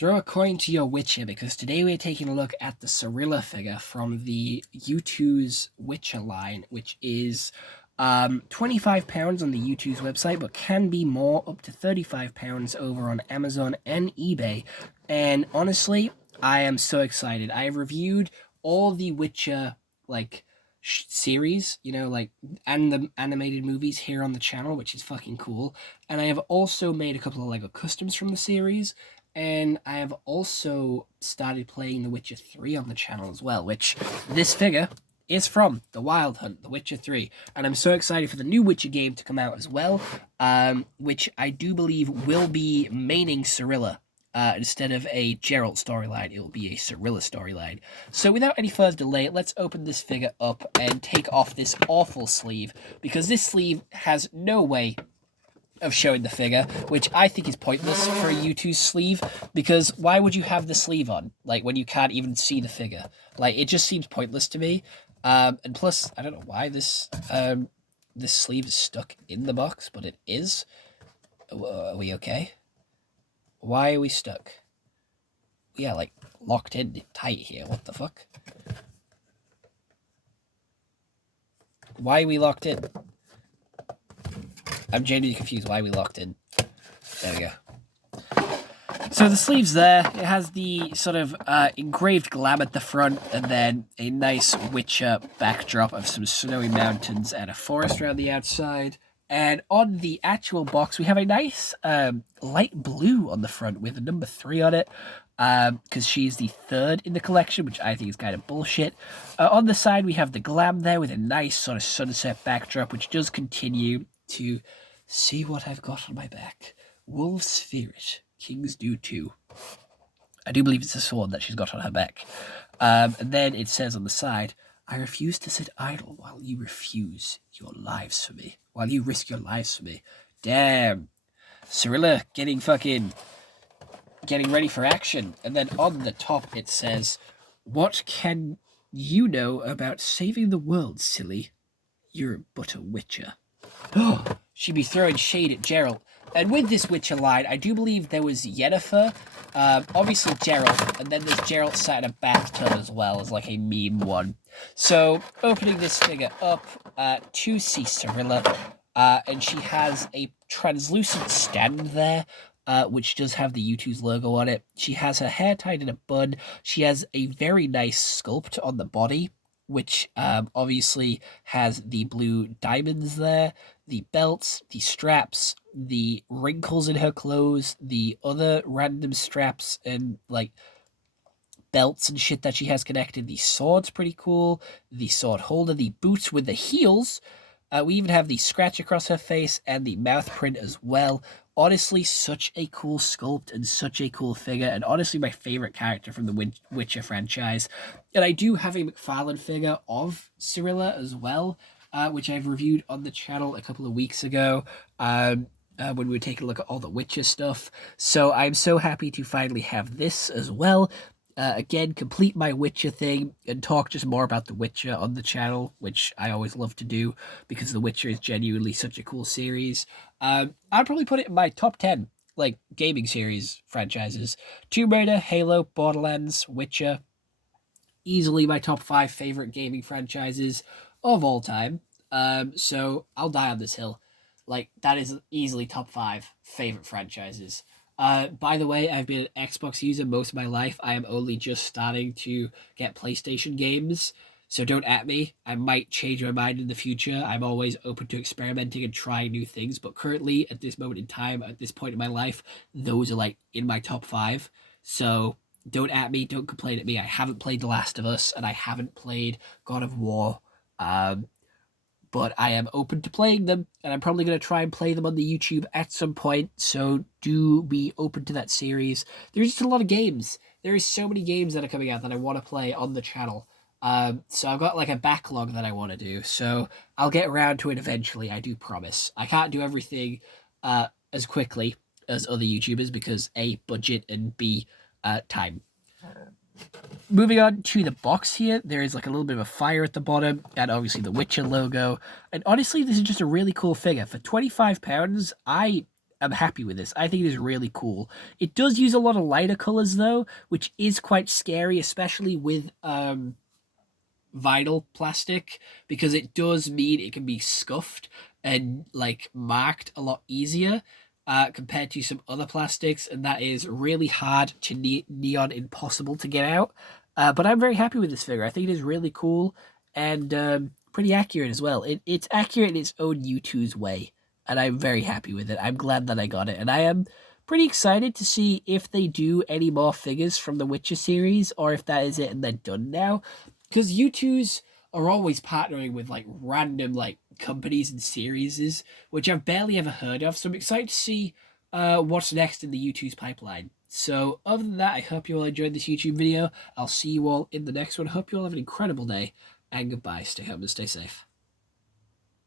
Throw a coin to your Witcher, because today we're taking a look at the Cirilla figure from the Youtooz Witcher line, which is £25 on the Youtooz website, but can be more, up to £35 over on Amazon and eBay. And honestly, I am so excited. I have reviewed all the Witcher, series, and the animated movies here on the channel, which is fucking cool. And I have also made a couple of LEGO customs from the series, and I have also started playing The Witcher 3 on the channel as well, which this figure is from The Wild Hunt, The Witcher 3. And I'm so excited for the new Witcher game to come out as well, which I do believe will be maining Cirilla. Instead of a Geralt storyline, it will be a Cirilla storyline. So without any further delay, let's open this figure up and take off this awful sleeve, because this sleeve has no way of showing the figure, which I think is pointless for a Youtooz sleeve, because why would you have the sleeve on, when you can't even see the figure? It just seems pointless to me. And plus, I don't know why this sleeve is stuck in the box, but it is. Are we okay? Why are we stuck? Yeah, locked in tight here. What the fuck? Why are we locked in? I'm genuinely confused why we locked in. There we go. So the sleeve's there. It has the sort of engraved glam at the front, and then a nice Witcher backdrop of some snowy mountains and a forest around the outside. And on the actual box, we have a nice light blue on the front with a number 3 on it, because she's the 3rd in the collection, which I think is kind of bullshit. On the side, we have the glam there with a nice sort of sunset backdrop, which does continue to see what I've got on my back. Wolf's Spirit, Kings Do Too. I do believe it's a sword that she's got on her back. And then it says on the side, I refuse to sit idle while you refuse your lives for me. While you risk your lives for me. Damn. Cirilla getting ready for action. And then on the top it says, what can you know about saving the world, silly? You're but a Witcher. Oh, she'd be throwing shade at Geralt. And with this Witcher line, I do believe there was Yennefer, obviously Geralt, and then there's Geralt sat in a bathtub as well as a meme one. So, opening this figure up to see Cirilla, and she has a translucent stand there, which does have the Youtooz logo on it. She has her hair tied in a bun. She has a very nice sculpt on the body, which obviously has the blue diamonds there, the belts, the straps, the wrinkles in her clothes, the other random straps and belts and shit that she has connected. The sword's pretty cool. The sword holder, the boots with the heels. We even have the scratch across her face and the mouth print as well. Honestly, such a cool sculpt and such a cool figure, and honestly my favorite character from the Witcher franchise. And I do have a McFarlane figure of Cirilla as well, which I've reviewed on the channel a couple of weeks ago, when we were taking a look at all the Witcher stuff. So I'm so happy to finally have this as well. Again, complete my Witcher thing and talk just more about The Witcher on the channel, which I always love to do because The Witcher is genuinely such a cool series. I'd probably put it in my top 10, gaming series franchises. Tomb Raider, Halo, Borderlands, Witcher. Easily my top 5 favorite gaming franchises of all time. So I'll die on this hill. That is easily top 5 favorite franchises. By the way, I've been an Xbox user most of my life. I am only just starting to get PlayStation games, so don't at me. I might change my mind in the future. I'm always open to experimenting and trying new things, but currently, at this moment in time, at this point in my life, those are in my top 5. So don't at me, don't complain at me. I haven't played The Last of Us, and I haven't played God of War. But I am open to playing them, and I'm probably going to try and play them on the YouTube at some point, so do be open to that series. There's just a lot of games. There is so many games that are coming out that I want to play on the channel. So I've got a backlog that I want to do, so I'll get around to it eventually, I do promise. I can't do everything as quickly as other YouTubers because A, budget, and B, time. Moving on to the box here, there is a little bit of a fire at the bottom, and obviously the Witcher logo. And honestly, this is just a really cool figure. For £25, I am happy with this. I think it is really cool. It does use a lot of lighter colors though, which is quite scary, especially with vinyl plastic, because it does mean it can be scuffed and like marked a lot easier compared to some other plastics, and that is really hard to neon impossible to get out. But I'm very happy with this figure. I think it is really cool and pretty accurate as well. It's accurate in its own Youtooz way, and I'm very happy with it. I'm glad that I got it, and I am pretty excited to see if they do any more figures from the Witcher series, or if that is it and they're done now. Because Youtooz are always partnering with like random like companies and series, which I've barely ever heard of. So I'm excited to see what's next in the Youtooz pipeline. So other than that, I hope you all enjoyed this YouTube video. I'll see you all in the next one. Hope you all have an incredible day, and goodbye. Stay home and stay safe.